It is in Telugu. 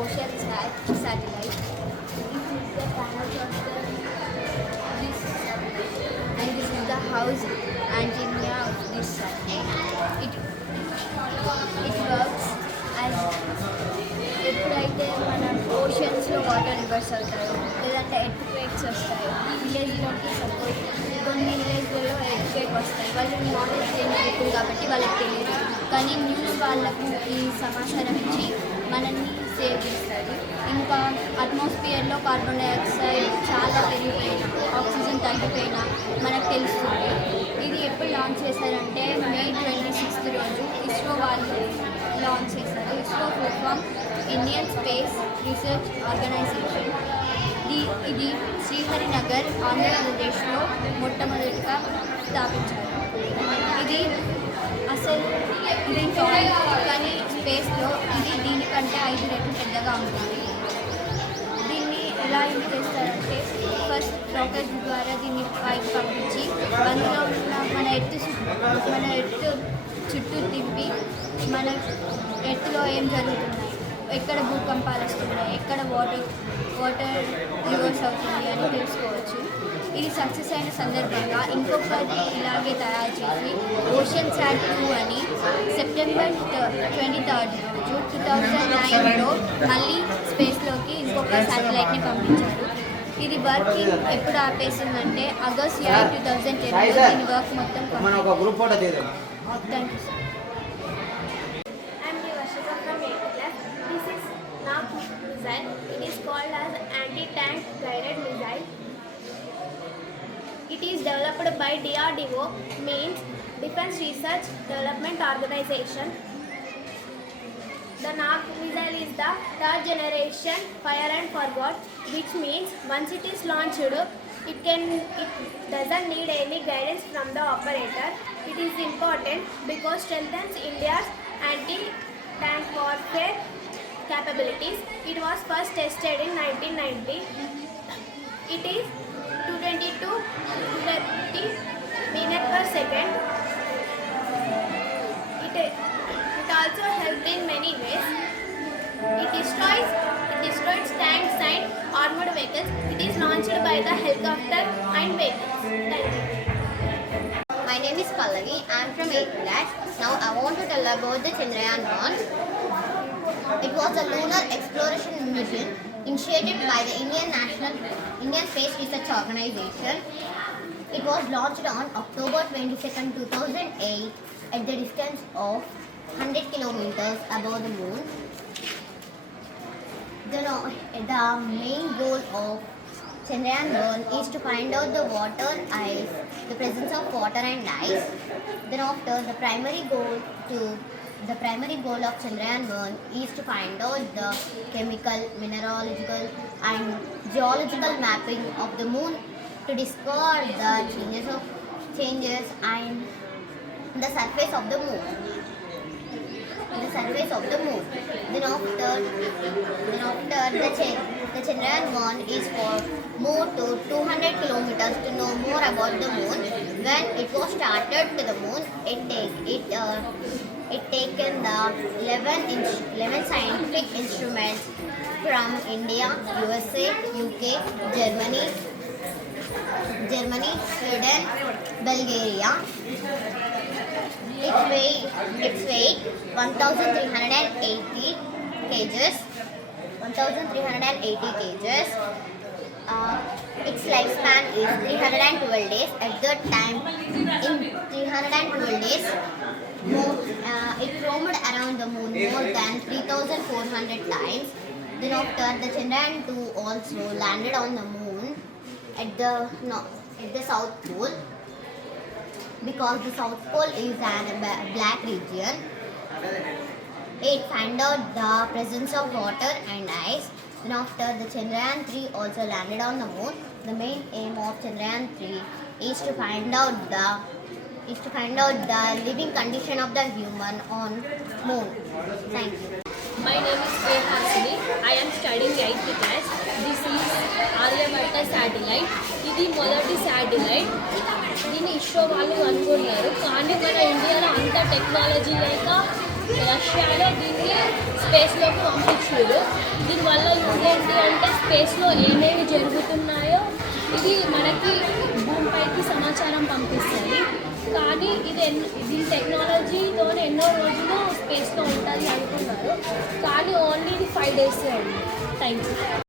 ocean sat- satellite. This is the panels of the this satellite. and this is the house antenna of this satellite. It it works as ఎప్పుడైతే మన ఓషన్స్లో వాటర్ రివర్స్ అవుతాయో లేదంటే ఎర్త్ క్వేక్స్ వస్తాయో విలేజ్లోకి సపోజ్ కొన్ని విలేజ్లలో ఎర్త్ క్వేక్ వస్తాయి వాళ్ళు నాలెడ్జ్ లేని పీపుల్ కాబట్టి వాళ్ళకి తెలియదు కానీ న్యూస్ వాళ్ళకు ఈ సమాచారం ఇచ్చి మనల్ని సేవ్ చేస్తుంది. ఇంకా అట్మాస్ఫియర్లో కార్బన్ డైఆక్సైడ్ చాలా పెరిగిపోయినా ఆక్సిజన్ తగ్గిపోయినా మనకు తెలుస్తుంది. ఇది ఎప్పుడు లాంచ్ చేశారంటే మే ట్వంటీ సిక్స్త్ రోజు ఇస్రో వాళ్ళు లాంచ్ చేశారు. ISRO full Indian space research organisation ఇది ఇది శ్రీహరినగర్ ఆంధ్రప్రదేశ్లో మొట్టమొదటిగా స్థాపించారు. ఇది అసలు ఇది టాయ్ స్పేస్లో ఇది దీనికంటే ఐదు రెట్లు పెద్దగా ఉంటుంది. దీన్ని ఎలా యూజ్ చేస్తారంటే ఫస్ట్ రాకెట్ ద్వారా దీన్ని పైకి పంపించి అందులో ఉన్న మన ఎత్తు మన ఎత్తు చుట్టూ తిప్పి మన ఎత్తులో ఏం జరుగుతున్నాయి ఎక్కడ భూకంపాలు వస్తున్నాయి ఎక్కడ వాటర్ వాటర్ రివర్స్ అవుతుంది అని తెలుసుకోవచ్చు. ఇది సక్సెస్ అయిన సందర్భంగా ఇంకొకటి ఇలాగే తయారు చేసి ఓషన్ శాట్ టూ అని సెప్టెంబర్ ట్వంటీ థర్డ్ రోజు టూ థౌజండ్ నైన్లో మళ్ళీ స్పేస్లోకి ఇంకొక శాటిలైట్ని పంపించారు. ఇది వర్కింగ్ ఎప్పుడు ఆపేసిందంటే ఆగస్ట్ ఎయిట్ టూ థౌజండ్ టెన్లో దీని వర్క్ మొత్తం thank you sir I'm Nivashika from 8th class. This is NAP missile. It is called as tank guided missile. It is developed by DRDO, means Defense Research Development Organization. The NAG missile is the third generation fire and forward, which means once it is launched, it can it doesn't need any guidance from the operator. It is important because strengthens India's anti-tank warfare capabilities. It was first tested in 1990. It is 222 minutes per second. It, it also helped in many ways. It destroys it destroys tanks and armored vehicles. It is launched by the helicopter and vehicles. My name is Pallavi. I am from 8th class. Now I want to tell about the Chandrayaan 1. It was a lunar exploration mission initiated by the Indian National Indian Space Research Organization. It was launched on October 22, 2008 at the distance of 100 kilometers above the moon. The, the main goal of Chandrayaan 1 is to find out the water, ice, the presence of water and ice. Then after the primary goal to the primary goal of Chandrayaan 1 is to find out the chemical, mineralogical and geological mapping of the moon to discover the changes of changes and the surface of the moon the surface of the moon. Then after, then after the, Ch- the Chandrayaan 1 is for more to 200 kilometers to know more about the moon. When it was started to the moon, it take it uh, it taken the 11 inch 11 scientific instruments from India, USA, UK, Germany, Germany, Sweden, Bulgaria. Its weight, its weight 1,380 kgs. 1,380 kgs. Uh, its lifespan is 312 days. At that time, in 312 days, more, uh, it roamed around the moon more than 3,400 times. Then after the Chandrayaan 2 also landed on the moon at the no, at the south pole because the south pole is ba- black region. It found out the presence of water and ice. And after the Chandrayaan 3 also landed on the moon. The main aim of Chandrayaan 3 is to find out the is to find out the living condition of the human on moon. Thank you. My name is K. Hasini. I am studying 8th class. This is Aryabhata satellite ఇది మొదటి శాటిలైట్ దీన్ని ఇస్రో వాళ్ళు కనుగొన్నారు కానీ మన ఇండియాలో అంత టెక్నాలజీ లేక రష్యాలో దీన్ని స్పేస్లోకి పంపించారు. దీనివల్ల యూజ్ ఏంటి అంటే స్పేస్లో ఏమేమి జరుగుతున్నాయో ఇది మనకి భూమిపైకి సమాచారం పంపిస్తుంది. కానీ ఇది ఎన్ దీని టెక్నాలజీతో ఎన్నో రోజులు స్పేస్లో ఉంటుంది అనుకున్నారు. కానీ ఓన్లీ ఇది ఫైవ్ డేస్ ఉంది. Thank you.